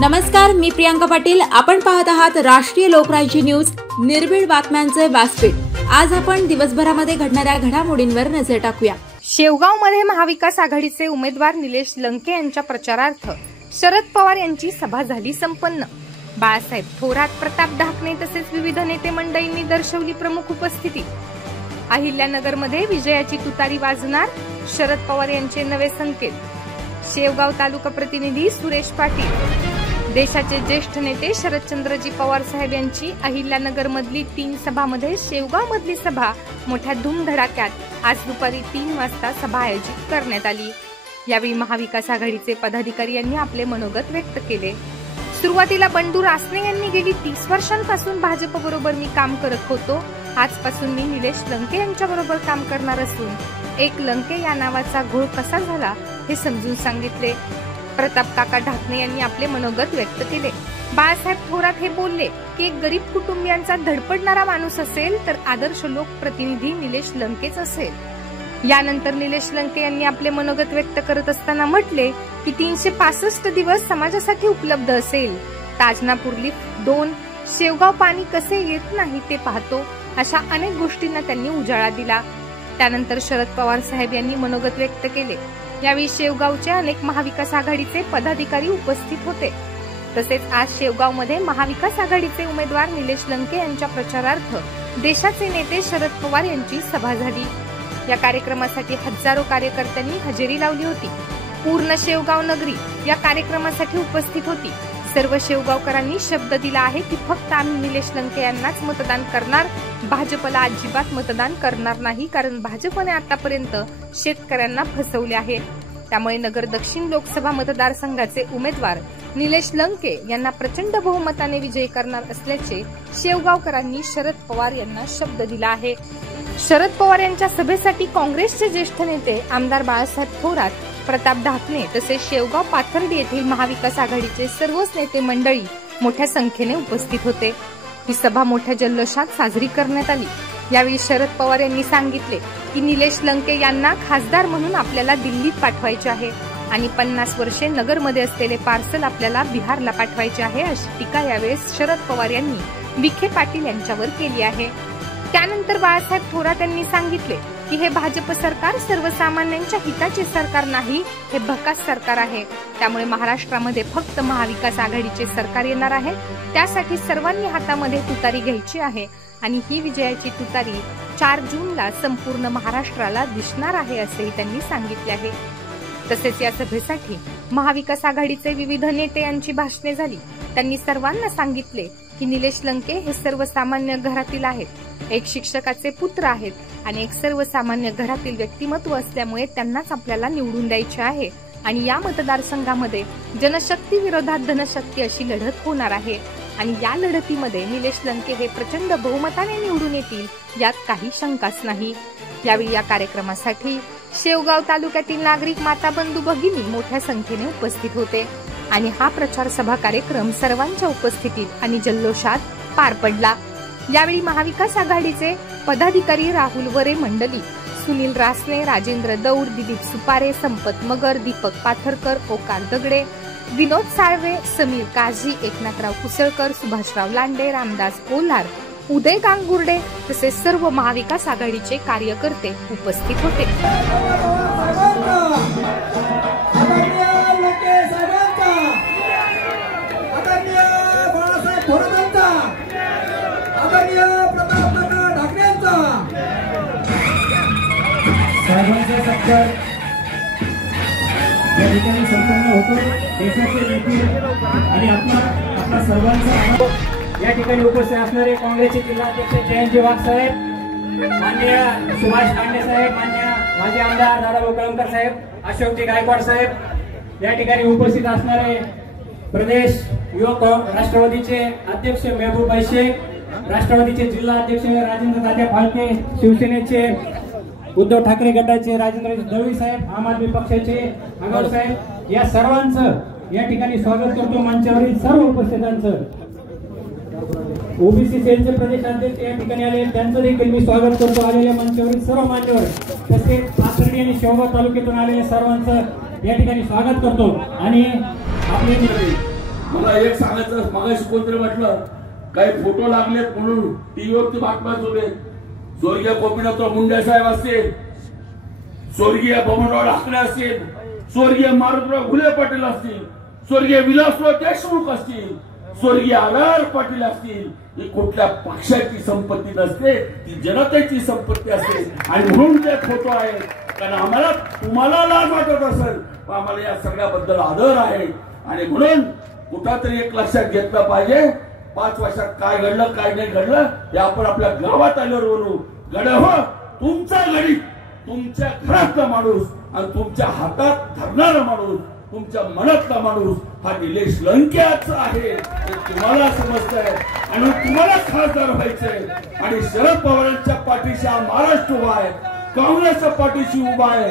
नमस्कार, मी प्रियांका पाटील. आपण पाहत आहात राष्ट्रीय लोकराज्य न्यूज, निर्भीड बातम्यांचे व्यासपीठ. आज आपण दिवसभरामध्ये घडणाऱ्या घडामोडींवर नजर टाकूया. शेवगावमध्ये महाविकास आघाडीचे उमेदवार निलेश लंके यांच्या प्रचारार्थ शरद पवार यांची सभा झाली संपन्न. बाळासाहेब थोरात, प्रताप ढाकणे तसेच विविध नेते मंडळींनी दर्शवली प्रमुख उपस्थिती. अहिल्यानगरमध्ये विजयाची तुतारी वाजणार, शरद पवार यांचे नवे संकेत. शेवगाव तालुका प्रतिनिधी सुरेश पाटील. देशाचे ज्येष्ठ नेते शरदचंद्रजी पवार साहेब यांची अहिल्यानगर मधली 3 सभामध्ये शेवगाव मधली सभा मोठ्या धूमधडाक्यात आज दुपारी 3 वाजता सभा आयोजित करण्यात आली. यावेळी महाविकास आघाडीचे पदाधिकारी यांनी आपले मनोगत व्यक्त केले. सुरुवातीला बंडू रासने यांनी गेली 30 वर्षांपासून भाजप बरोबर मी काम करत होतो. आजपासून मी निलेश लंके यांच्या बरोबर काम करणार असून एक लंके या नावाचा घोळ कसा झाला हे समजून सांगितले. प्रताप काका ढाकणे यांनी आपले मनोगत व्यक्त केले. बाळासाहेब थोरात हे बोलले की एक गरीब कुटुंबियांचा धडपडणारा माणूस असेल तर आदर्श लोकप्रतिनिधी निलेश लंकेच असेल. यानंतर निलेश लंके यांनी आपले मनोगत व्यक्त करत असताना म्हटले की 365 दिवस समाजासाठी उपलब्ध असेल. ताजनापूर लिफ्ट 2, शेवगाव पाणी कसे येत नाही ते पाहतो, अशा अनेक गोष्टींना त्यांनी उजाळा दिला. त्यानंतर शरद पवार साहेब यांनी मनोगत व्यक्त केले. यावेळी शेवगावचे अनेक महाविकास आघाडीचे पदाधिकारी उपस्थित होते. तसेच आज शेवगावमध्ये महाविकास आघाडीचे उमेदवार निलेश लंके यांच्या प्रचारार्थ देशाचे नेते शरद पवार यांची सभा झाली. या कार्यक्रमासाठी हजारो कार्यकर्त्यांनी हजेरी लावली होती. पूर्ण शेवगाव नगरी या कार्यक्रमासाठी उपस्थित होती. सर्व शेवगावकरांनी शब्द दिला आहे की फक्त आम्ही निलेश लंके यांनाच मतदान करणार, भाजपला अजिबात मतदान करणार नाही, कारण भाजपने आतापर्यंत शेतकऱ्यांना फसवले आहे. त्यामुळे नगर दक्षिण लोकसभा मतदारसंघाचे उमेदवार निलेश लंके यांना प्रचंड बहुमताने विजयी करणार असल्याचे शेवगावकरांनी शरद पवार यांना शब्द दिला आहे. शरद पवार यांच्या सभेसाठी काँग्रेसचे ज्येष्ठ नेते आमदार बाळासाहेब थोरात, प्रताप ढाकणे तसेच शेवगाव पाथर्डी येथील महाविकास आघाडीचे सर्वच नेते मंडळी मोठ्या संख्येने उपस्थित होते. ही सभा मोठ्या जल्लोषात साजरी करण्यात आली. यावेळी शरद पवार यांनी सांगितले की निलेश लंके यांना खासदार म्हणून आपल्याला दिल्लीत पाठवायचे आहे आणि 50 वर्षे नगरमध्ये असलेले पार्सल आपल्याला बिहारला पाठवायचे आहे, अशी टीका यावेळेस शरद पवार यांनी विखे पाटील यांच्यावर केली आहे. त्यानंतर बाळासाहेब थोरात यांनी सांगितले की हे भाजप सरकार सर्वसामान्यांच्या हिताचे सरकार नाही, हे भकास सरकार आहे. त्यामुळे महाराष्ट्रामध्ये फक्त महाविकास आघाडीचे सरकार येणार आहे. त्यासाठी सर्वांनी हातामध्ये तुतारी घ्यायची आहे आणि ही विजयाची तुतारी 4 जूनला संपूर्ण महाराष्ट्राला दिसणार आहे, असेही त्यांनी सांगितले आहे. तसेच या सभेसाठी महाविकास आघाडीचे विविध नेते यांची भाषणे झाली. त्यांनी सर्वांना सांगितले की निलेश लंके हे सर्वसामान्य घरातील आहेत, एक शिक्षकाचे पुत्र आहेत आणि एक सर्वसामान्य घरातील व्यक्तिमत्व असल्यामुळे त्यांनाच आपल्याला निवडून द्यायचे आहे आणि या मतदारसंघामध्ये जनशक्ती विरोधात धनशक्ती अशी लढत होणार आहे आणि या लढतीमध्ये निलेश लंके हे प्रचंड बहुमताने निवडून येतील, यात काही शंकाच नाही. यावेळी या कार्यक्रमासाठी शेवगाव तालुक्यातील नागरिक, माता, बंधू, भगिनी मोठ्या संख्येने उपस्थित होते आणि हा प्रचार सभा कार्यक्रम सर्वांच्या उपस्थितीत आणि जल्लोषात पार पडला. यावेळी महाविकास आघाडीचे पदाधिकारी राहुल वरे मंडली, सुनील रासने, राजेंद्र दौड, दिलीप सुपारे, संपत मगर, दीपक पाथरकर, ओकार दगडे, विनोद साळवे, समीर काझी, एकनाथराव कुसळकर, सुभाषराव लांडे, रामदास ओल्हार, उदय गांगुर्डे तसेच सर्व महाविकास आघाडीचे कार्यकर्ते उपस्थित होते. साहेबांचा सत्कार या ठिकाणी संपन्न होतो. देशाचे नेते आणि आपला सर्वांचा या ठिकाणी उपस्थित असणारे काँग्रेसचे जिल्हाध्यक्ष जयंतजी वाघ साहेब, माननीय सुभाष लांडे साहेब, माननीय माजी आमदार दादाभाऊ कळमकर साहेब, अशोकजी गायकवाड साहेब, या ठिकाणी उपस्थित असणारे प्रदेश युवक राष्ट्रवादीचे अध्यक्ष मेहबूब शेख, राष्ट्रवादीचे जिल्हा अध्यक्ष राजेंद्र तात्या फाळके, शिवसेनेचे उद्धव ठाकरे गटाचे राजेंद्र दळवी साहेब, आम आदमी पक्षाचे आगाव साहेब, या सर्वांचं या ठिकाणी स्वागत करतो. मंचावरील सर्व उपस्थितांचं, ओबीसी सेलचे प्रदेश अध्यक्ष या ठिकाणी आले, त्यांचं देखील मी स्वागत करतो. आलेल्या मंचावरील सर्व मान्यवर तसेच पाथर्डी आणि शेवगाव तालुक्यातून आलेल्या सर्वांचं या ठिकाणी स्वागत करतो. आणि आपले मला एक सांगायचं, मागाशी कोणतरी म्हटलं काही फोटो लागलेत म्हणून टीव्हीवरती बातम्या होते. स्वर्गीय गोपीनाथराव मुंडे साहेब असतील, स्वर्गीय बबनराव ढाकणे असतील, स्वर्गीय मारुतराव घुले पाटील असतील, स्वर्गीय विलासराव देशमुख असतील, स्वर्गीय आर पाटील असतील. ही कुठल्या पक्षाची संपत्ती नसते, ती जनतेची संपत्ती असते. आणि म्हणून ते फोटो आहेत. कारण आम्हाला तुम्हाला लाज वाटत असेल पण आम्हाला या सगळ्याबद्दल आदर आहे. आणि म्हणून कुठंतरी एक लक्षात घेतलं पाहिजे, 5 वर्षात काय घडलं काय नाही घडलं हे आपण आपल्या गावात आल्यावर बोलू. गड हो तुमचा गडी, तुमच्या घरातला माणूस आणि तुमच्या हातात धरणारा माणूस, तुमच्या मनातला माणूस हा निलेश लंकेचा आहे हे तुम्हाला समजतंय. आणि तुम्हाला खासदार व्हायचंय. आणि शरद पवारांच्या पाठीशी हा महाराष्ट्र उभा आहे, काँग्रेसच्या पाठीशी उभा आहे,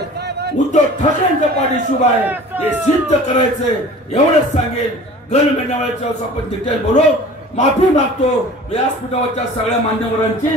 उद्धव ठाकरेंच्या पाठीशी उभा आहे. हे सिद्ध करायचंय एवढंच सांगेल. गण मेळाव्याच्या आपण डिटेल बोलू. माफी मागतो व्यासपीठावरच्या सगळ्या मान्यवरांची.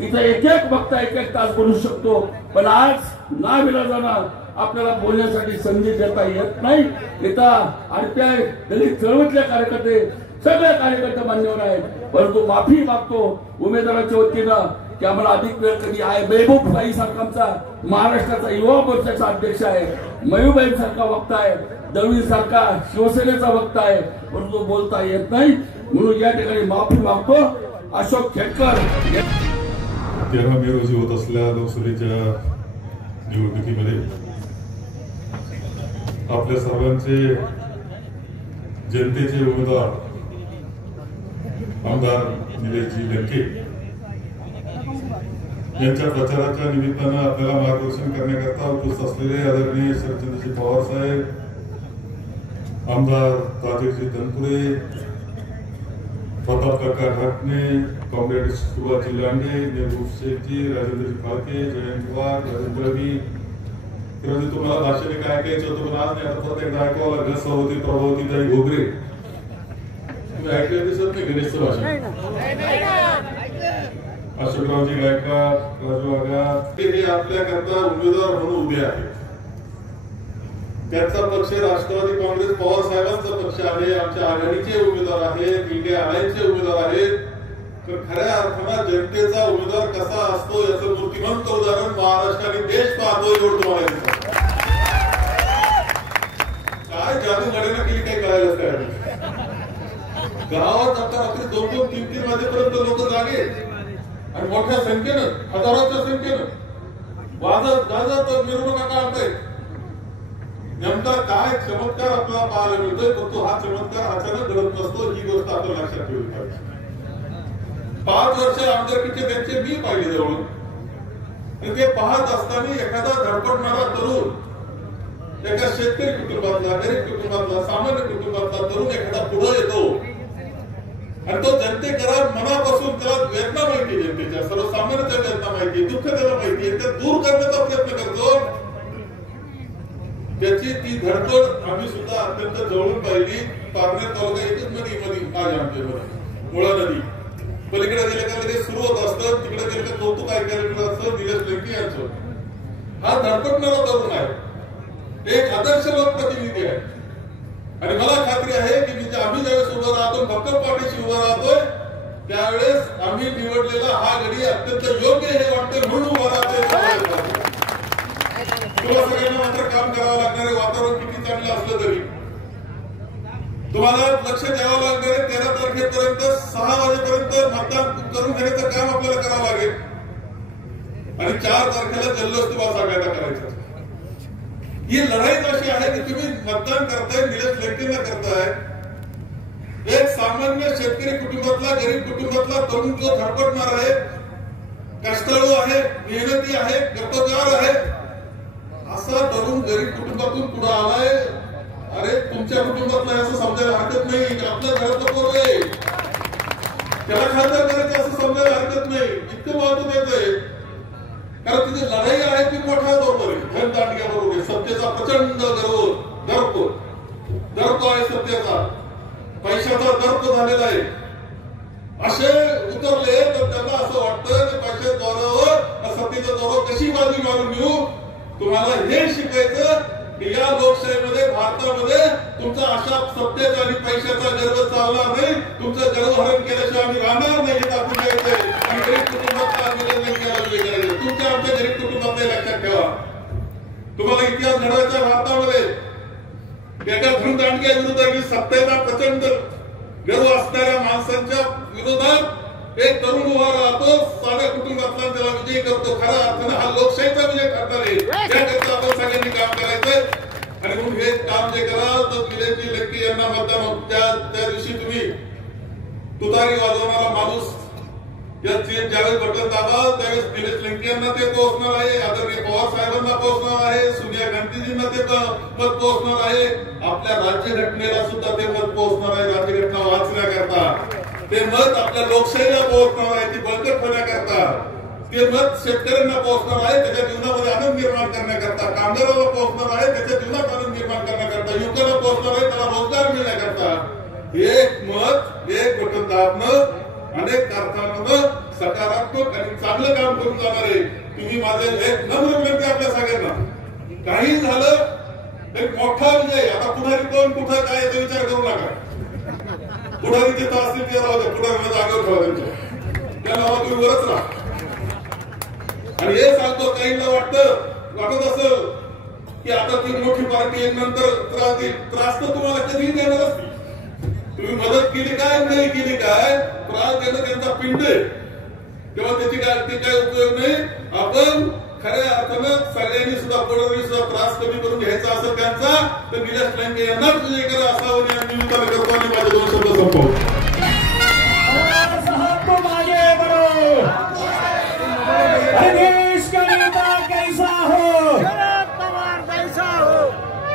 इथे एक वक्ता 1 तास बोलू शकतो पण आज नाविलाजानं आपल्याला बोलण्यासाठी संधी देता येत नाही. इथं आरपीआय दलित चळवळीतले कार्यकर्ते सगळे कार्यकर्ते मान्यवर आहेत. परंतु माफी मागतो उमेदवाराच्या वतीनं की आम्हाला अधिक वेळ कधी आहे. महबूब भाई सारखा आमचा महाराष्ट्राचा युवा मोर्चाचा अध्यक्ष आहे, मयूबाई सारखा वक्ता आहे, दळवी सारखा शिवसेनेचा वक्ता आहे, परंतु बोलता येत नाही. म्हणून या ठिकाणी माफी मागतो. अशोक खेडकर 13 मे रोजी होत असलेल्या लोकसभेच्या निवडणुकीमध्ये आपल्या सर्वांचे जनतेचे उमेदवार आमदार निलेशजी लंके यांच्या प्रचाराच्या निमित्तानं आपल्याला मार्गदर्शन करण्याकरता उपस्थित असलेले आदरणीय शरदचंद्रजी पवार साहेब, आमदार तातेजी तनपुरे, प्रताप काका ढाकणे, कॉम्रेड सुभाषजी लांडे, नेहरू शेट्टी, राजेंद्रजी फाळके, जयंत पवार, राजेंद्र रवी. तुम्हाला भाषेने काय ऐकायचं होतं पण आज नाही, आता प्रत्येक ऐकावं लागलं. सभापती प्रभावतीताई घोगरे तुम्ही ऐकलं दिसत नाही गणेशचं भाषण. अशोकरावजी गायकवाड, राजू आगार हे आपल्याकरता उमेदवार म्हणून उभे आहेत. त्यांचा पक्ष राष्ट्रवादी काँग्रेस पवार साहेबांचा पक्ष आहे. आमच्या आघाडीचे उमेदवार आहेत, इंडिया अलायन्सचे उमेदवार आहेत. तर खऱ्या अर्थानं जनतेचा उमेदवार कसा असतो याचं मूर्तिमंत उदाहरण महाराष्ट्राने देश पाहतो. एवढं तुम्हाला काय जादू घडणं केली काही कळायलाच काय. गावात आता रात्री 2-2, 3-3 वाजेपर्यंत लोक जागे आणि मोठ्या संख्येनं, हजाराच्या संख्येनं वाजत गाजत मिरवणुका काढताय. नेमका काय चमत्कार आपल्याला पाहायला मिळतोय, परंतु हा चमत्कार अचानक घडत नसतो. ही गोष्ट आपण लक्षात ठेवली पाहिजे. 5 वर्ष आमदारकीचे त्यांचे मी पाहिले जवळून. ते पाहत असताना एखादा धडपडणारा तरुण, एका शेतकरी कुटुंबातला, गरीब कुटुंबातला, सामान्य कुटुंबातला तरुण एखादा पुढे येतो आणि तो जनतेकरा मनापासून त्याला वेदना माहिती, जनतेच्या सर्वसामान्यांच्या वेदना माहिती, दुःख त्याला माहिती, ते दूर करण्याचा प्रयत्न करतो. त्याची ती धडपड आम्ही सुद्धा अत्यंत जवळून पाहिली. पारनेर तालुका एकच मध्ये काय आमच्या मुळा नदी पलीकडे गेले का लगेच सुरू होत असतं, तिकडे गेले का कौतुक ऐकायला मिळत असतं निलेश लंके यांचं. हा धडपडणारा तरुण आहे, एक आदर्श लोकप्रतिनिधी आहे. आणि मला खात्री आहे की आम्ही ज्यावेळेस उभं राहतो, भक्कम पाठीशी उभं राहतोय, त्यावेळेस आम्ही निवडलेला हा गडी अत्यंत योग्य हे वाटते म्हणून उभं राहतोय. तुला सगळ्यांना मात्र काम करावं लागणारे वातावरण किती चांगलं असलं तरी तुम्हाला लक्ष द्यावं लागणार आहे. 13 तारखेपर्यंत 6 वाजेपर्यंत मतदान करून घेण्याचं काम आपल्याला करावं लागेल आणि 4 तारखेला जल्लोष तुम्हाला सगळ्यांना करायचा. ही लढाईच अशी आहे की तुम्ही मतदान करताय, निलेश लंकेंना करताय. एक सामान्य शेतकरी कुटुंबातला, गरीब कुटुंबातला तरुण जो धडपडणार आहे, कष्टाळू आहे, मेहनती आहे, कर्तव्यवान आहे, असा तरुण गरीब कुटुंबातून पुढे आलाय. अरे तुमच्या कुटुंबातला असं समजायला हरकत नाही. आपल्या घरातलं पोर आहे, त्याला खासदार करायचं असं समजायला हरकत नाही. इतकं महत्व देतंय कारण तिथे लढाई आहे ती मोठ्या बरोबर आहे, जनदांडग्याबरोबर आहे. सत्तेचा प्रचंड दर्प आहे, सत्तेचा पैशाचा दर्प झालेला आहे. असे उतरले तर त्यांना असं वाटतं की पैशाच्या जोरावर सत्तेचा जोर कशी बाजू मारून घेऊ. तुम्हाला हे शिकायचं की या लोकशाहीमध्ये, भारतामध्ये तुमचा अशा सत्तेचा आणि पैशाचा गर्व चालणार नाही. तुमचं गर्वहरण केल्याशिवाय आम्ही राहणार नाही हे दाखवून द्यायचंय. आणि गरीब कुटुंबाचा निर्णय केला. तुमच्या आमच्या गरीब कुटुंबात लक्षात ठेवा. तुम्हाला इतिहास घडवायचा भारतामध्ये एका धनदांडग्या विरुद्ध सत्तेचा प्रचंड गर्व असणाऱ्या माणसांच्या विरोधात एक तरुण उभा राहतो, साध्या कुटुंबातला त्याला विजय करतो. खऱ्या अर्थानं हा लोकशाहीचा विजय ठरणार आहे. त्याकरता आपण सगळ्यांनी काम करायचंय. आणि म्हणून हे काम जे कराल तर निलेशजी लंके यांना मतदान त्या दिवशी तुम्ही तुतारी वाजवणारा माणूस ज्यावेळेस बटन दाबाल त्यावेळेस निलेश लंके यांना ते पोहोचणार आहे. आदरणीय पवार साहेबांना पोहोचणार आहे. सोनिया गांधीजींना ते मत पोहोचणार आहे. आपल्या राज्यघटनेला सुद्धा ते मत पोहोचणार आहे. राज्यघटना वाचण्याकरता ते मत आपल्या लोकशाहीला पोहोचणार आहे. ती बळकट होण्याकरता ते मत शेतकऱ्यांना पोहोचणार आहे. त्याच्या जीवनामध्ये आनंद निर्माण करण्याकरता, कामगाराला पोहोचणार आहे. त्याच्या जीवनात आनंद निर्माण करण्याकरता, युवकांना पोहोचणार आहे. त्याला रोजगार मिळण्याकरता एक मत एक बटन दाबणं अनेक कारखान्यांना सकारात्मक आणि चांगलं काम करून जाणार आहे. तुम्ही माझे एक नम्र विनंती आपल्या सगळ्यांना, काही झालं एक मोठा विजय. आता पुढारी कोण कुठं काय याचा विचार करू नका. पुढारी तिथं असतील ते राहू द्या. पुढाऱ्यांना जागेवर ठेवा. त्या नावात तुम्ही वरच राहा. आणि हे सांगतो काहींना वाटत असेल की आता ती मोठी पार्टी एक नंतर त्रास तर तुम्हाला कधीही देणार असते. तुम्ही मदत केली काय नाही केली काय त्रास देणं त्यांचा पिंड आहे. तेव्हा त्याची काय उपयोग नाही. आपण खऱ्या अर्थानं सगळ्यांनी सुद्धा पुढे सुद्धा त्रास कमी करून घ्यायचा असं त्यांचा तर निलेश लंके यांनाच विजय करा असावं आणि निमित्ताने करतो. आणि माझे 2 शब्द संपवतो.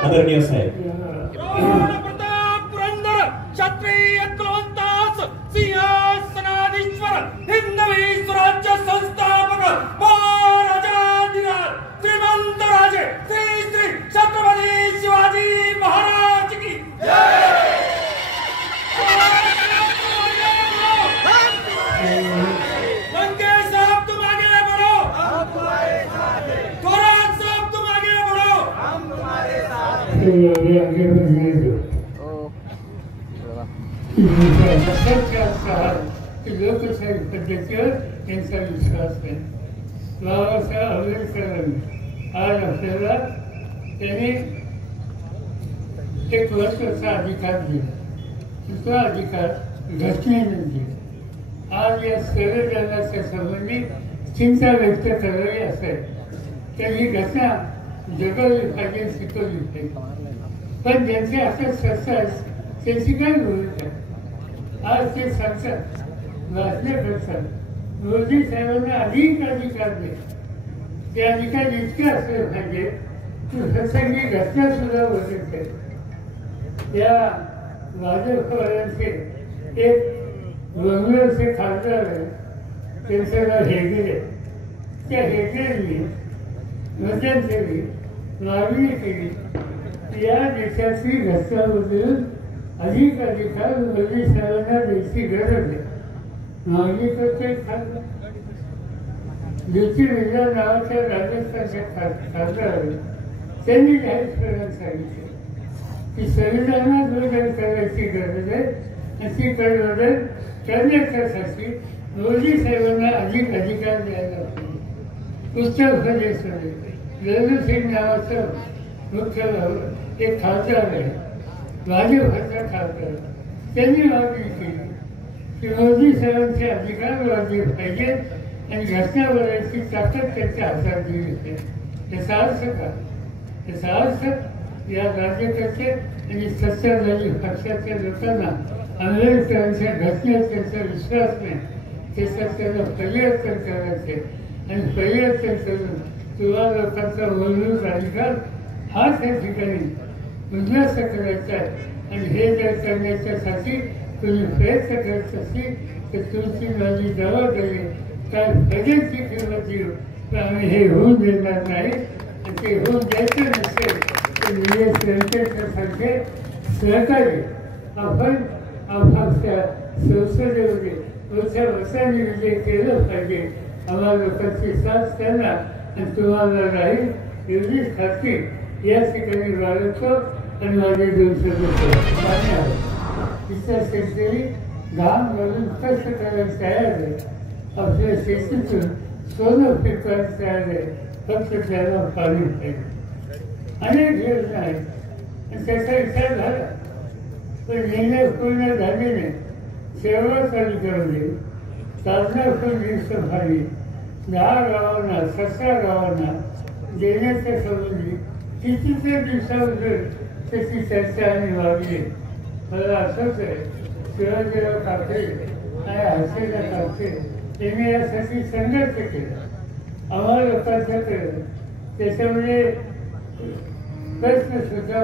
आदरणीय साहेब प्रताप पुरंदर क्षत्रिय क्रांतास सिंहासनाधीश्वर हिंदवी स्वराज्य संस्थापक महाराजाधिराज श्रीमंत राजे श्री श्री छत्रपती शिवाजी महाराज की जय. लंके साहब तुम आगे बढ़ो. थोरात साहब तुम आगे बढ़ो. हम तुम्हारे साथ लोकशाही पद्धतीवर त्यांचा विश्वास नाही. बाबासाहेब आंबेडकरांनी आज आपल्याला त्यांनी 1 वर्षाचा अधिकार दिला. तो अधिकार घटनेने दिला. आज या संविधानाच्या संबंधी चिंता व्यक्त करावी असेल तर ही घटना जगवली पाहिजे, शिकवली पाहिजे. पण ज्यांचे आता सत्ताच त्याची काय भूमिका. आज ते सांगतात भाषण करतात मोदी साहेबांना अधिक अधिकार दे. ते अधिकार इतके असले पाहिजे की प्रसंगी घटना सुद्धा बदलते. त्या भाजपवाल्यांचे एक बंगलोरचे खासदार आहे, त्यांचं नाव हेगडे. त्या हेगडेंनी मध्यंतरी मागणी केली या देशाची घटना बदलून अधिक अधिकार मोदी साहेबांना द्यायची गरज आहे. मागणी करते खासदार ज्योतिर्विद्या नावाच्या राजस्थानच्या खासदार त्यांनी जाहीरपणे सांगितले की संविधानात बदल करायची गरज आहे आणि ती बदल करण्यासाठी मोदी साहेबांना अधिक अधिकार द्यायला पाहिजे. उत्तर प्रदेशमध्ये लल्लू सिंग नावाचं मुख्य एक खासदार आहे, भाजपचा खासदार. त्यांनी मागणी केली की मोदी साहेबांचे अधिकार वाढले पाहिजेत आणि घटना बदलायची ताकद त्यांच्या हातात दिली पाहिजे. त्याचा अर्थ का? त्याचा अर्थ या राज्यकर्ते आणि सत्ताधारी पक्षाच्या लोकांना आंबेडकरांच्या घटनेत त्यांचा विश्वास नाही. त्याचा त्यांना परिवर्तन करायचे आणि परिवर्तन करून तुला लोकांचा मूलभूत अधिकार हा त्या ठिकाणी उद्ध्वस्त करायचा आहे. आणि हे जर करण्याच्यासाठी तुम्ही प्रयत्न करत असेल तर तुमची माझी जबाबदारी काय बजेटची किंमत येऊ तर आम्ही हे होऊन देणार नाही. आणि ते होऊन द्यायचं नसेल तर निलेश लंकेसारखे सहकारी आपण आपापल्या संसदेमध्ये मोठ्या मतांनी विजय केलं पाहिजे. आम्हाला लोकांची साथ करणार आणि तुम्हाला राहील एवढीच खात्री या ठिकाणी बाळगतो. आणि माझे 200 पाणी आहे. तिसऱ्या शेतकरी घाम घालून कष्ट करायला तयार आहे. आपल्या शेतीतून सोनं पिकवायला तयार आहे. फक्त त्याला पाणी पाहिजे. अनेक योजना आहेत आणि त्याचा विचार झाला, पण निर्णय पूर्ण झालेले. सेवा तालुक्यामध्ये ताजनापूर दिवस पाणी 10 गावांना 17 गावांना देण्याच्या संबंधी कितीतरी दिवसाबद्दल त्याची चर्चा आणि वागली. मला असंच आहे, शिवाजीराव कापसे आणि हर्षदा कापसे यांनी यासाठी संघर्ष केला. आम्हाला लोकांच्याकडे त्याच्यामध्ये प्रश्न सुद्धा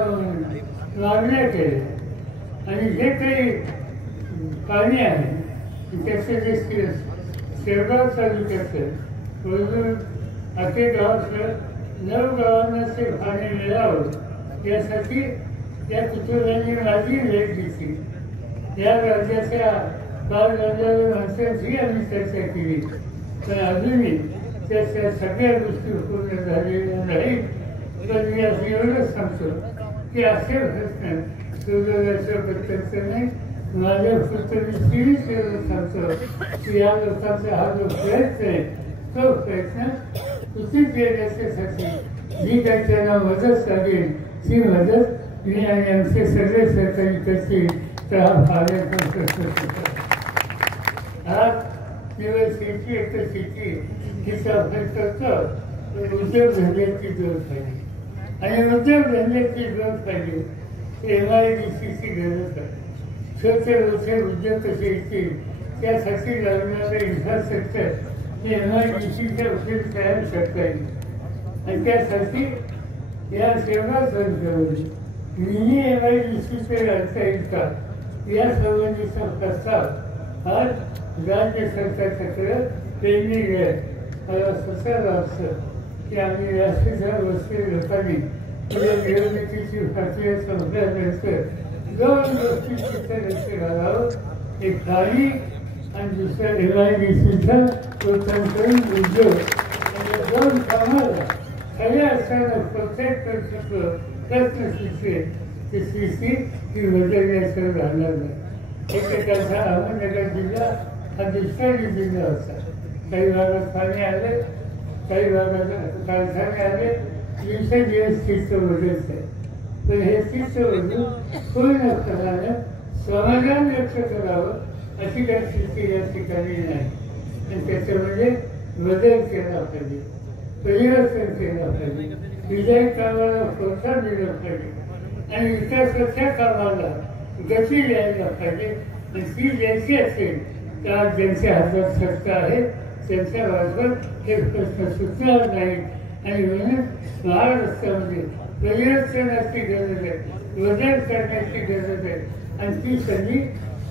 मागण्या केल्या आणि जे काही पाणी आहे त्याचं जे शेगाव तालुक्याचं बरोबर असे गावातलं 9 गावांना ते पाणी मिळावं यासाठी या कुटुंबांनी माझी भेट घेतली. या राज्याच्या बालगंधर्व माणसांची आम्ही चर्चा केली, पण अजूनही त्याच्या सगळ्या गोष्टी पूर्ण झालेल्या नाहीत. पण मी असं एवढंच सांगतो की असे प्रश्न सोडवण्याचं प्रत्यक्ष नाही. माझ्या पुस्तकी सिरीज सांगतो की या लोकांचा हा जो प्रयत्न आहे तो प्रयत्न उचित देण्यासाठी जी काही त्यांना मदत लागेल ती मदत मी आणि आमचे सगळे सहकारी करतील. तर हा फायद्याचा प्रश्न आज केवळ शेती एकतर शेती हिचा अभ्यास करतो. उद्योगधंद्याची ग्रोथ पाहिजे आणि उद्योगधंद्याची ग्रोथ पाहिजे. MIDCची गरज आहे. छोटे मोठे उद्योग कसे येतील त्यासाठी लागणारं इन्फ्रास्ट्रक्चर हे MIDCच्या वतीने तयार करता येईल आणि त्यासाठी या सेवा संस्थेमध्ये मिनी MIDCचे आणता येईल का या संबंधीचा प्रस्ताव आज राज्य सरकारच्याकडे पेंडिंग आहे. मला स्वतः वाटतं की आम्ही राष्ट्रीय वस्ती लोकांनी या निवडणुकीची प्रक्रिया संपल्यानंतर 2 गोष्टी तिथे लक्ष घालावं. एक पाणी आणि दुसरं MIDCचा रूपांतरण उद्योग. या 2 कामाला खऱ्या अर्थानं प्रोत्साहित करू शकतो प्रश्न शिक्षे ती शिस्ती ही बदलण्याचं राहणार नाही. एकेकाचा अहमदनगर जिल्हा हा दुष्काळी जिल्हा होता. काही भागात पाणी आले, काही भागात कारखाने आले. दिवसेंदिवस चित्र बदलत आहे. पण हे चित्र बदलून पूर्णपणानं समाधान व्यक्त करावं अशी काही स्थिती या ठिकाणी नाही. आणि त्याच्यामध्ये बदल केला पाहिजे, परिवर्तन केलं पाहिजे, विजय कामाला प्रोत्साहन दिलं पाहिजे आणि विकासाच्या कामाला गती द्यायला पाहिजे. आणि ती द्यायची असेल तर आज ज्यांच्या हातात सत्ता आहे त्यांच्या बाजूला हे प्रश्न सुटणार नाही. आणि म्हणून महाराष्ट्रामध्ये परिवर्तनाची गरज आहे, बदल करण्याची गरज आहे. आणि ती संधी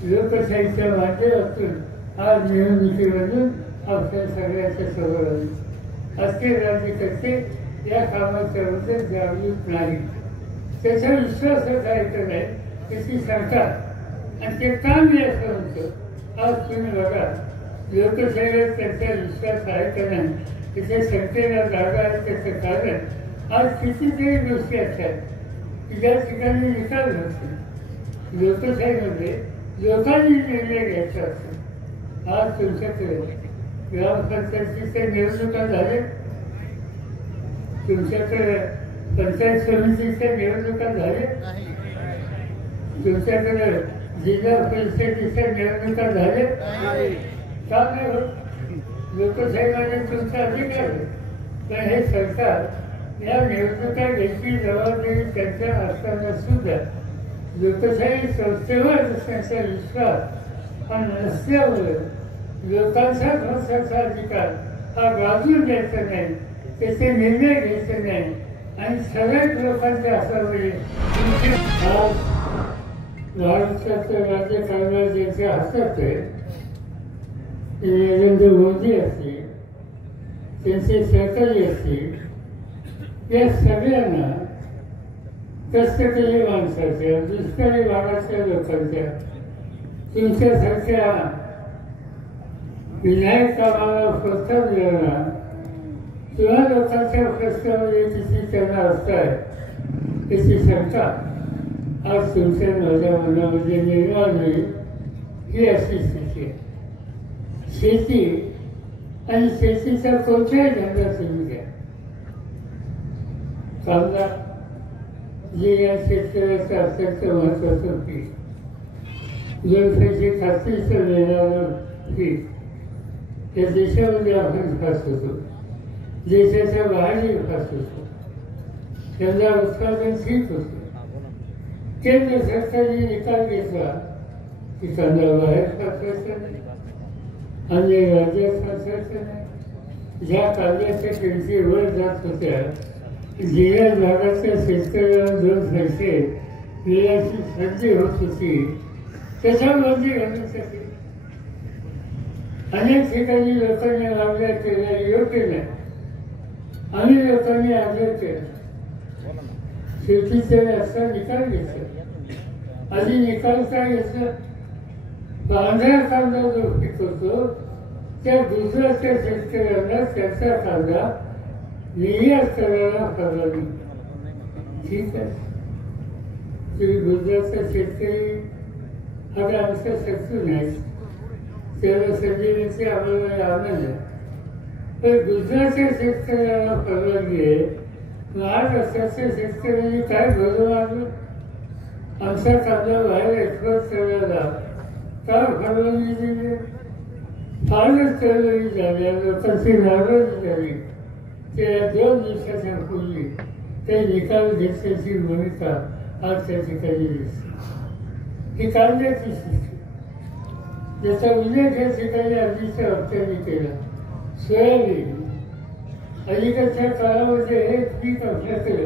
लोकशाहीच्या माध्यमातून आज निवडणुकीमधून आपल्या सगळ्यांच्या समोर आली. आजचे राज्यकर्ते या कामाच्याबद्दल जागरूक नाही. त्याचा विश्वास करायचा नाही त्याची सरकार आणि ते काम मी असं म्हणतो. आज तुम्ही बघा लोकशाहीवर त्यांचा विश्वास आहे का नाही, तिथे सत्तेला जागा आहे त्याचं कारण आज कितीतरी गोष्टी असतात की ज्या ठिकाणी निकाल होते. लोकशाहीमध्ये लोकांनी निर्णय घ्यायचा असतो. आज तुमच्याकडे ग्रामपंचायतीच्या निवडणुका झाल्या, तुमच्याकडे पंचायत समितीच्या निवडणुका झाल्या, तुमच्याकडे जिल्हा परिषदेच्या निवडणुका झाल्या. का नाही होत? लोकशाहीमध्ये तुमचा अधिकार आहे. पण हे सरकार या निवडणुका घ्यायची जबाबदारी त्यांच्या असताना सुद्धा लोकशाही संस्थेवर त्यांचा विश्वास हा नसल्यामुळे लोकांचा ध्वंसाचा अधिकार हा गाजून द्यायचा नाही, त्याचे निर्णय घ्यायचे नाही आणि सगळ्याच लोकांच्या हातामध्ये महाराष्ट्राचं राज्य करणार ज्यांच्या हातात आहे नरेंद्र मोदी असतील, त्यांचे सहकारी असतील, या सगळ्यांना कष्टकरी माणसाच्या दुष्काळी भागाच्या लोकांच्या तुमच्यासारख्या विनायक कामाला प्रोत्साहन देणारा किंवा लोकांच्या प्रश्नामध्ये किती त्यांना असत आहे त्याची शंका आज तुमच्या माझ्या मनामध्ये निर्माण होईल ही अशी स्थिती आहे. शेती आणि शेतीचा कोणत्याही धंदा तुम्ही घ्या. कांदा जे या शेतकऱ्याचं अत्यंत महत्वाचं पीक, 2 पैसे खात्रीचं देणारं पीक, त्या देशामध्ये आपण खास होतो, देशाच्या बाहेरही खास होतो, त्यांना उत्पादन ठीक होतं. केंद्र सरकारने निकाल घेतला की कांदा बाहेर पाठवायचा नाही, अन्य राज्यात पाठवायचा नाही. ज्या कांद्याच्या किमती वर जात होत्या, जिल्ह्या भागातल्या शेतकऱ्यांना 2 पैसे मिळण्याची संधी होत होती, त्याच्या बंदी घालण्यासाठी अनेक ठिकाणी लोकांनी मागण्या केल्या, योग्य नाही. आम्ही लोकांनी आग्रह केला, शेतीचे असा निकाल घेतला. आधी निकाल काय घेतला? पांढरा कांदा जो पिकवतो त्या गुजरातच्या शेतकऱ्यांना त्याचा कांदा निर्यात करायला परवानगी. ठीक आहे, तुम्ही गुजरातचा शेतकरी आता आमचा शत्रू नाही, त्याला संजीवनीचे आम्हाला आनंद आहे. तर गुजरातच्या शेतकऱ्यांना परवानगी आहे, महाराष्ट्राच्या शेतकऱ्यांनी काय घडवून आणलं? आमचा कांदा बाहेर एक्सपोर्ट करायला का परवानगी दिली? फारच चळवळी झाल्या, लोकांची नाराजी झाली. त्या 2 दिवसाच्या पूर्वी ते निकाल घेतल्याची भूमिका आज त्या ठिकाणी दिसते. ही कांद्याची स्थिती, ज्याचा उल्लेख या ठिकाणी आधीच्या वक्त्यांनी केला. सोयाबीन अलीकडच्या काळामध्ये हे पीक आपल्याकडे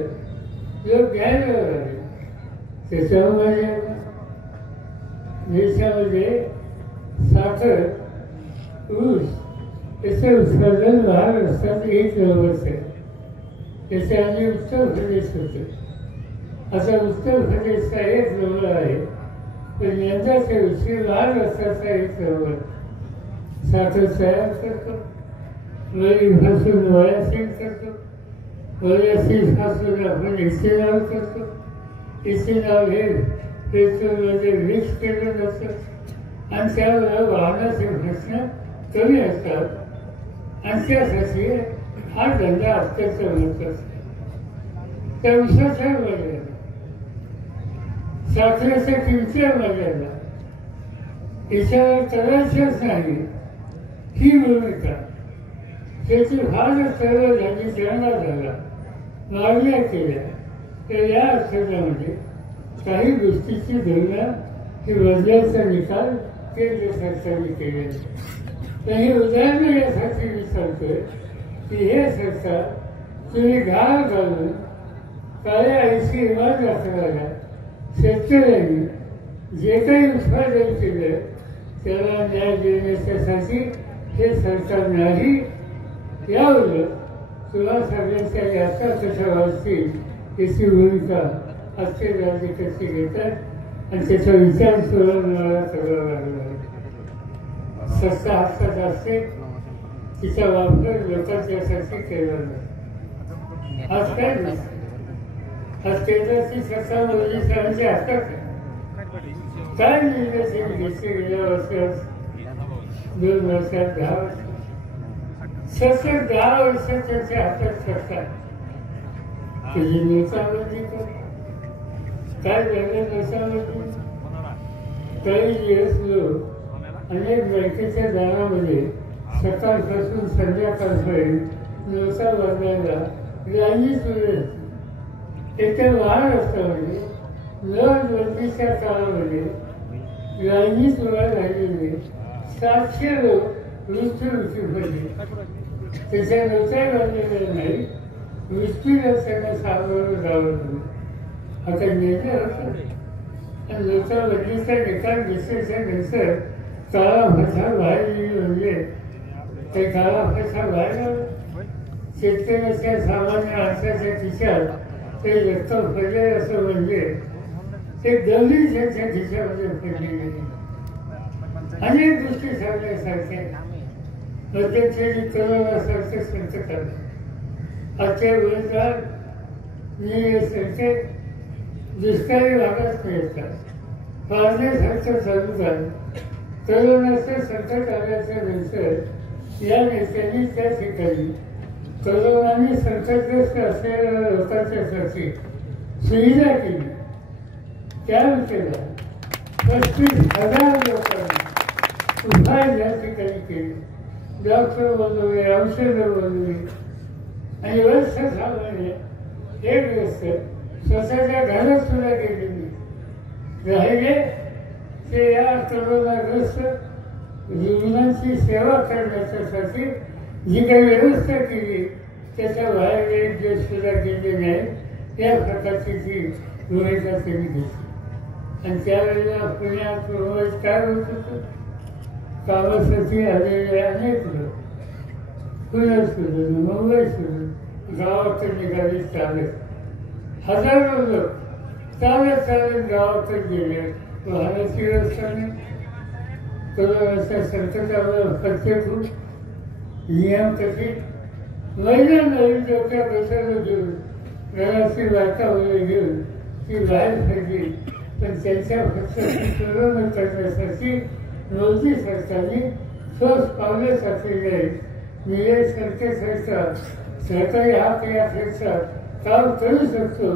लोक घ्यायला लागले. त्याच्यामुळे देशामध्ये साखर, ऊस याचं उत्पादन महाराष्ट्रात 1 नंबर आहे. त्याच्या आधी उत्तर प्रदेश होते, आता उत्तर प्रदेशचा 1 नंबर आहे. पण यंदाच्या वर्षी महाराष्ट्राचा 1 नंबर. साखर तयार करतो, मळीपासून वयासीन करतो, वयासीनपासून आपण इथेनॉल करतो. इथेनॉल हे पेट्रोलमध्ये मिक्स केलं जातं आणि त्यावर वाहनाचे प्रश्न कमी असतात आणि त्यासाठी हा धंदा अत्यंत महत्वाचा. त्या ऊसाच्या मर्यादा, साखरेच्या किमतीच्या मर्यादा याच्यावर करायचंच नाही ही भूमिका. त्याची फारच चळवळ झाली, जंगा झाला, मागण्या केल्या. तर या अर्थामध्ये काही गोष्टीची धोरणं ही बदलायचा निकाल केंद्र सरकारने केलेला. तर हे उदाहरण यासाठी विचारतोय की हे सरकार तुम्ही घाल घालून काळ्या ऐशी इमारत करायला शेतकऱ्यांनी जे काही उत्पादन केलं त्याला न्याय देण्यासाठी हे सरकार नाही. यावर तुला सगळ्यांच्या यात्रा कशा वाचतील याची भूमिका आजचे राज्य कशी घेतात आणि त्याचा विचार सुद्धा मला करावा लागला. सत्ता हातात असते, तिचा वापर लोकांच्यासाठी केला जातो. आज काय दिसतं? आज केंद्राची सत्ता मोदी साहेबांच्या हातात काय निर्णय घेतले गेल्या वर्षात 2 वर्षात 10 वर्ष सतत 10 वर्ष त्याच्या हातात सत्ता. त्याची नोटाबंदी कर, काय झालं नोटाबंदी? काही दिवस लोक अनेक बँकेच्या दारामध्ये सकाळपासून संध्याकाळपर्यंत नोटा बदलायला रांगी सुरू होती. एका महाराष्ट्रामध्ये नोटबंदीच्या काळामध्ये रांगी सुरू राहिलेले 700 लोक मृत्यूमुखी पडले. त्याच्या नोटा बदललेल्या नाही, मृत्यूला त्यांना सामोरं जावं लागलं. आता निर्णय होता आणि नोटाबंदीचा निकाल घेतल्याच्या नंतर काळा पैसा बाहेर येईल म्हणजे ते काळा पैसा बाहेर शेतकऱ्याच्या सामान्य माणसाच्या खिशात ते रक्कम पडले असं म्हणजे ते गंभीर त्यांच्या खिशामध्ये पडली गेली. अनेक गोष्टी सांगण्यासारख्या मध्यंतरी करोनासारखे संकट आलं. आजच्या विरोधात मी संकेत दुष्काळी भागात येतात. पाणी खर्च चालू झालं. करोनाचं संकट आल्याच्या नंतर या नेत्यांनी त्या ठिकाणी करोनाने संकटग्रस्त असलेल्या लोकांच्यासाठी सुविधा केली. त्यावेळेला 35,000 लोकांनी उपाय या ठिकाणी केले. डॉक्टर बोलवले, औषधं बोलवली आणि वर्ष झाल्याने एक व्यस्त स्वतःच्या घरात सुद्धा गेले नाही. राहिले ते या करोनाग्रस्त रुग्णांची सेवा करण्यासाठी जी काही व्यवस्था केली त्याच्या बाहेर एक दिवस सुद्धा गेले नाही. त्या प्रकारची ती भूमिका त्यांनी घेतली. आणि त्यावेळेला पुण्यात मुंबईत काय होत होतं, कामासाठी आलेले अनेक लोक पुण्यात सोडून मुंबई सोडून गावाकडे निघाले चालत. हजारो लोक चालत चालत गावाकडे गेले. वाहनाची व्यवस्था नाही. कोरोनाच्या संकटावर प्रत्येक नियम कठीण. महिला नवीन डोक्या बसायला घेऊन घराची वाटा वगैरे घेऊन ती बाहेर पडली. पण त्यांच्या फक्त कोरोना करण्यासाठी मोदी सरकारने ठोस पावले टाकलेली आहेत. निलेशसारखे सरकार सरकारी हात या खर्चात काम करू शकतो.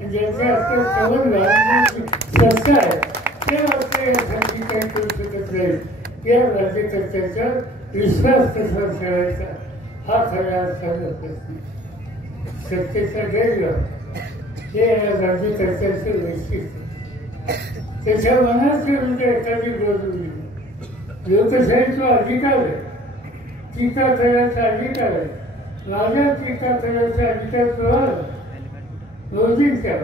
ज्यांच्या हातात कमल घालण्याची संस्था आहे ते मात्र यासाठी काही करू शकत नाही. या राज्यकर्त्याचा विश्वास कसा ठेवायचा हा खऱ्या अर्थाचा प्रश्न. सत्तेचा गैरवापर हे या राज्यकर्त्याचं वैशिष्ट्य. त्याच्या मनात म्हणजे एखादी बोलवली. लोकशाहीचा अधिकार आहे, टीका करायचा अधिकार आहे. माझ्या टीका करायचा अधिकार कोणाला? मोदींच्या.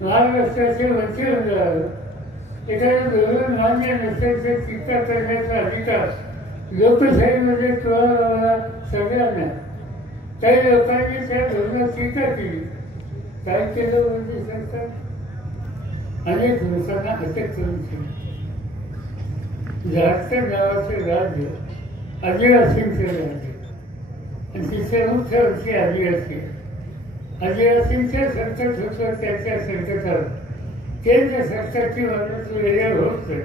महाराष्ट्राचे मंत्रिमंडळावर एखादं धोरण मान्य नसेल तर टीका करण्याचा अधिकार लोकशाहीमध्ये कोणाला? सगळ्यांना. काही लोकांनी त्या धोरणात टीका केली. काय केलं मोदी सरकार? अनेक लोकांना अटक करून केली. झारखंड नावाचे राज्य आदिवासींचे राज्य आणि तिथे मुख्यमंत्री आदिवासी. आदिवासींच्या संकट होतं. त्याच्या संकटावर केंद्र सरकारची मदत वेगळ्या होत नाही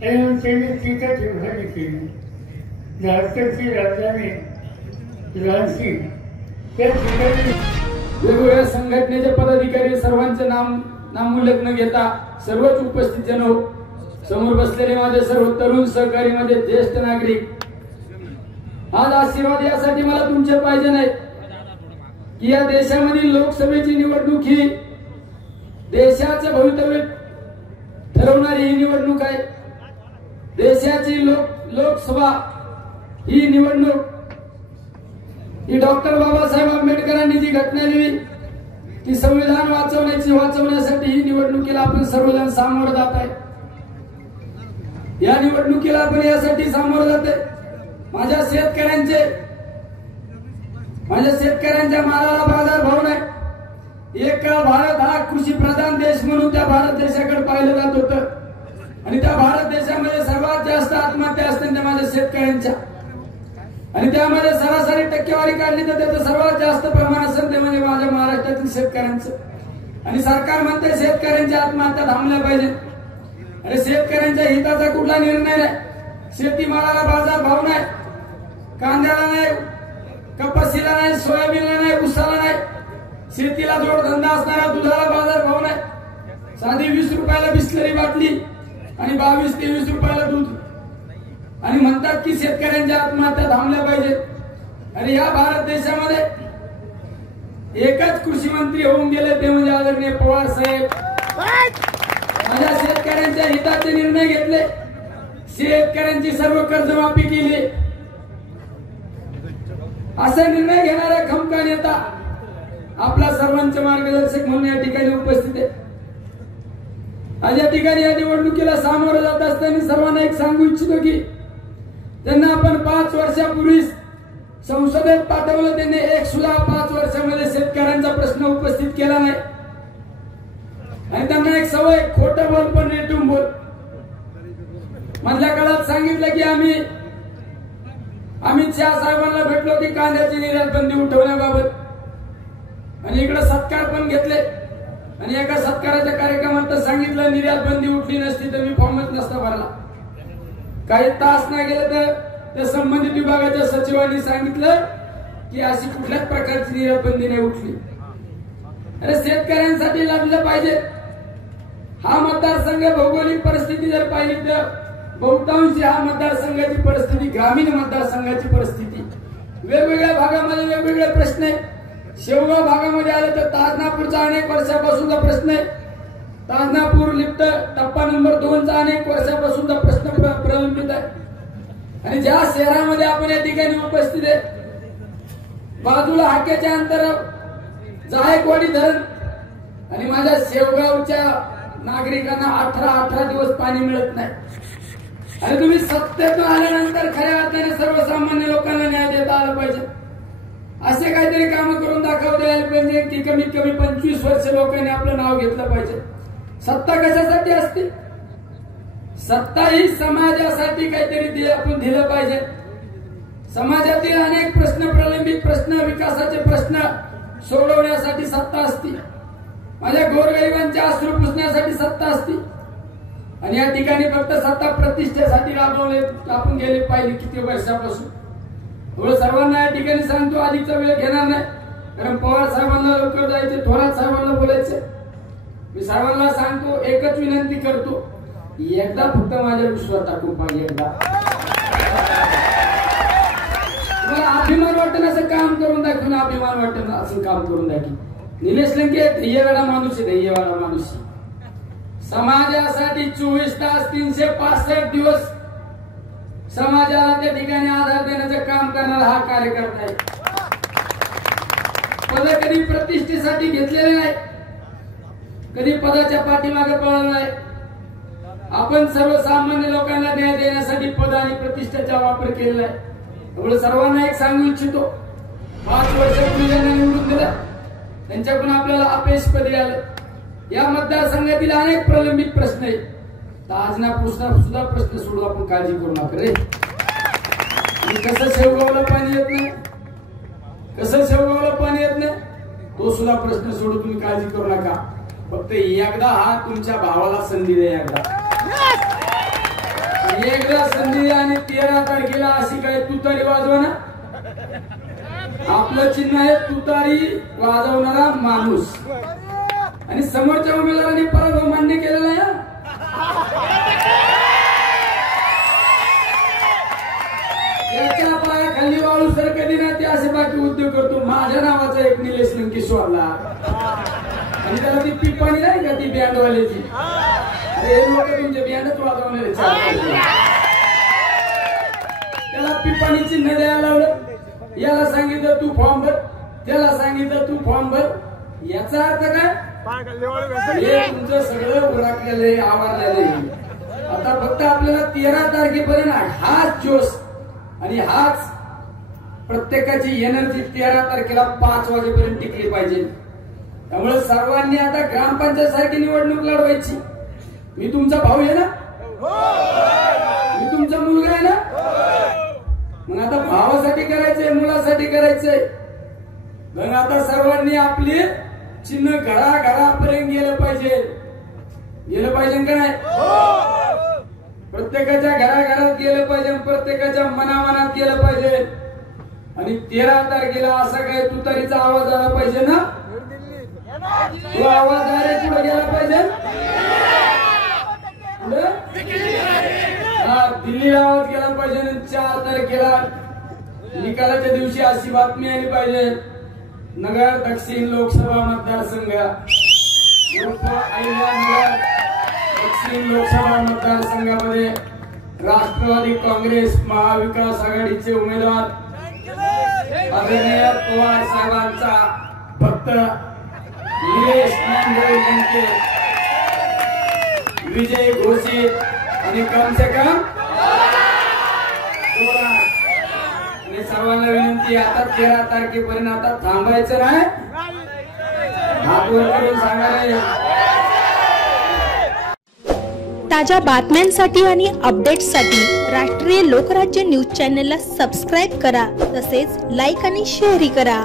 आणि मग त्यांनी टीका टिप्पणी केली. झारखंडची राजधानी रांची त्या ठिकाणी वेगवेगळ्या संघटनेचे पदाधिकारी सर्वांचे नामोल्लेख न घेता सर्वच उपस्थित जन हो, समोर बसलेले माझे सर्व तरुण सहकारी, माझे ज्येष्ठ नागरिक, आज आशीर्वाद यासाठी मला तुमचे पाहिजे नाही की या देशामधील लोकसभेची निवडणूक ही देशाचे भवितव्य ठरवणारी ही निवडणूक आहे. देशाची लोकसभा ही निवडणूक ही डॉक्टर बाबासाहेब आंबेडकरांनी जी घटना लिहिली ती संविधान वाचवण्यासाठी ही निवडणुकीला आपण सर्वजण सामोरं जात आहे. या निवडणुकीला आपण यासाठी सामोरं जाते. माझ्या शेतकऱ्यांच्या मालाला बाजार भाव नाही. एक काळ भारत हा कृषी प्रधान देश म्हणून त्या भारत देशाकडे पाहिलं जात होतं आणि त्या भारत देशामध्ये सर्वात जास्त आत्महत्या असतात त्या माझ्या शेतकऱ्यांच्या. आणि त्यामध्ये सरासरी टक्केवारी काढली तर त्याचं सर्वात जास्त प्रमाण असेल ते म्हणजे माझ्या महाराष्ट्रातील शेतकऱ्यांचं. आणि सरकार म्हणते शेतकऱ्यांच्या आत्महत्या थांबल्या पाहिजे. अरे शेतकऱ्यांच्या हिताचा कुठला निर्णय नाही. शेतीमालाला बाजार भाव नाही, कांद्याला नाही, कपाशीला नाही, सोयाबीनला नाही, उसाला नाही. शेतीला जोडधंदा असणाऱ्या दुधाला बाजार भाव नाही. साधी 20 रुपयाला बिस्लरी बाटली आणि 22-23 रुपयाला दूध. आणि म्हणतात की शेतकऱ्यांच्या आत्महत्या थांबल्या पाहिजे. आणि या भारत देशामध्ये एकच कृषी मंत्री होऊन गेले ते म्हणजे आदरणीय पवार साहेब. माझ्या शेतकऱ्यांच्या हिताचे निर्णय घेतले. शेतकऱ्यांची सर्व कर्जमाफी केली. असा निर्णय घेणारा खमका नेता आपला सर्वांचे मार्गदर्शक म्हणून या ठिकाणी उपस्थित आहे. आज या ठिकाणी या निवडणुकीला सामोरं जात असताना सर्वांना एक सांगू इच्छितो की त्यांना आपण 5 वर्षापूर्वी संसदेत पाठवलं. त्यांनी एक सुद्धा 5 वर्षामध्ये शेतकऱ्यांचा प्रश्न उपस्थित केला नाही. आणि त्यांना एक सवय खोटं बोल पण रेटून बोल. मधल्या काळात सांगितलं की आम्ही अमित शहा साहेबांना भेटलो की कांद्याची निर्यात बंदी उठवण्याबाबत आणि इकडे सत्कार पण घेतले. आणि एका सत्काराच्या कार्यक्रमात तर सांगितलं निर्यात बंदी उठली नसती तर मी फॉर्मच नसता भरला. काही तास नाही गेले तर त्या संबंधित विभागाच्या सचिवांनी सांगितलं की अशी कुठल्याच प्रकारची निर्यात बंदी नाही उठली. अरे शेतकऱ्यांसाठी लाभलं पाहिजे. हा मतदारसंघ भौगोलिक परिस्थिती जर पाहिली तर बहुतांशी हा मतदारसंघाची परिस्थिती ग्रामीण मतदारसंघाची परिस्थिती वेगवेगळ्या भागामध्ये वेगवेगळे प्रश्न आहेत. शेवगाव भागामध्ये आलं तर ताजनापूरचा अनेक वर्षापासूनचा प्रश्न आहे. ताजनापूर लिफ्ट टप्पा नंबर 2चा अनेक वर्षापासूनचा प्रश्न प्रलंबित आहे. आणि ज्या शहरामध्ये आपण या ठिकाणी उपस्थित आहे बाजूला हाक्याच्या अंतरावर जायकवाडी धरण आणि माझ्या शेवगावच्या नागरिकांना 18 दिवस पाणी मिळत नाही. आणि तुम्ही सत्तेतून आल्यानंतर खऱ्या अर्थाने सर्वसामान्य लोकांना न्याय देता आला पाहिजे. असे काहीतरी काम करून दाखवता यायला पाहिजे की कमीत कमी 25 वर्ष लोकांनी आपलं नाव घेतलं पाहिजे. सत्ता कशासाठी असते? सत्ता ही समाजासाठी काहीतरी आपण दिलं पाहिजे. समाजातील अनेक प्रश्न प्रलंबित प्रश्न विकासाचे प्रश्न सोडवण्यासाठी सत्ता असते. माझ्या गोरगरिबांचे अश्रू पुसण्यासाठी सत्ता असते. आणि या ठिकाणी फक्त सत्ता प्रतिष्ठेसाठी राबवले आपण गेले पाहिजे किती वर्षापासून. थोडं सर्वांना या ठिकाणी सांगतो आधीचा वेळ घेणार नाही कारण पवार साहेबांना लवकर जायचे थोरात साहेबांना बोलायचे. मी सर्वांना सांगतो एकच विनंती करतो एकदा फक्त माझ्या विश्वास टाकून पाहिजे. एकदा तुम्हाला अभिमान वाटतं असं काम करून दाखवून अभिमान वाटतं असं काम करून दाखवून. निलेश लंके ध्येयवाडा माणूस आहे. ध्येयवाडा माणूस समाजासाठी 24 तास 365 दिवस समाजाला त्या ठिकाणी आधार देण्याचं काम करणारा हा कार्यकर्ता आहे. पद कधी प्रतिष्ठेसाठी घेतलेले नाही कधी पदाच्या पाठीमागे पळाला नाही. आपण सर्वसामान्य लोकांना न्याय देण्यासाठी पद आणि प्रतिष्ठेचा वापर केलेला आहे. एवढं सर्वांना एक सांगू इच्छितो 5 वर्षापूर्वी ज्यांना निवडून दिलं त्यांच्याकडून आपल्याला अपयशपदी आलं. या मतदारसंघातील अनेक प्रलंबित प्रश्न आहेत. ताजनापूर सुद्धा प्रश्न सोडू आपण काळजी करू नका रे. कसं शेवगावला पाणी येत नाही कसं शेवगावला पाणी येत नाही तो सुद्धा प्रश्न सोडू तुम्ही काळजी करू नका. फक्त एकदा हा तुमच्या भावाला संधी द्या. एकदा संधी आणि 13 तारखेला अशी काय तुतारी वाजवा ना. आपलं चिन्ह आहे तुतारी वाजवणारा माणूस. आणि समोरच्या उमेदवारांनी पराभव मान्य केलेला आहे. याच्या पायाखाली वाळू सर कधी ना ते असे बाकी उद्योग करतो. माझ्या नावाचा एक निलेश लंके सोडला आणि त्याला ती पिपाणी नाही का ती बँडवाल्याची. अरे लोक तुमचे बँडच वाजवणारे त्याला पिपाणी चिन्ह द्यायला लावलं. याला सांगितलं तू फॉर्म भर त्याला सांगितलं तू फॉर्म भर. याचा अर्थ काय हे तुमचं सगळं उराकलेलं आहे आवरलेलं आहे. आता फक्त आपल्याला 13 तारखेपर्यंत हाच जोश आणि हाच प्रत्येकाची एनर्जी 13 तारखेला 5 वाजेपर्यंत टिकली पाहिजे. त्यामुळे सर्वांनी आता ग्रामपंचायत सारखी निवडणूक लढवायची. मी तुमचा भाऊ आहे ना मी तुमचा मुलगा आहे ना. मग आता भावासाठी करायचंय मुलासाठी करायचंय. मग आता सर्वांनी आपली चिन्ह घराघरापर्यंत गेलं पाहिजे का नाही. प्रत्येकाच्या घराघरात गेलं पाहिजे प्रत्येकाच्या मनामनात गेलं पाहिजे. आणि 13 तारखेला असा काय तुतारीचा आवाज आला पाहिजे ना. तो आवाज डायरेक्ट कुठे गेला पाहिजे दिल्लीला आवाज गेला पाहिजे. 4 तारखेला निकालाच्या दिवशी अशी बातमी आली पाहिजे नगर दक्षिण लोकसभा मतदारसंघ दक्षिण लोकसभा मतदारसंघामध्ये राष्ट्रवादी काँग्रेस महाविकास आघाडीचे उमेदवार आदरणीय पवार साहेबांचा भक्त निलेश लंके विजय घोषित. आणि कम से कम 16. आणि सर्वांना विनंती आता 13 तारखेपर्यंत आता थांबायचं नाही. हात वर करून सांगायला. ताज्या बातम्यांसाठी आणि अपडेट्ससाठी राष्ट्रीय लोकराज्य न्यूज चॅनलला सबस्क्राईब करा तसेच लाईक आणि शेअरही करा.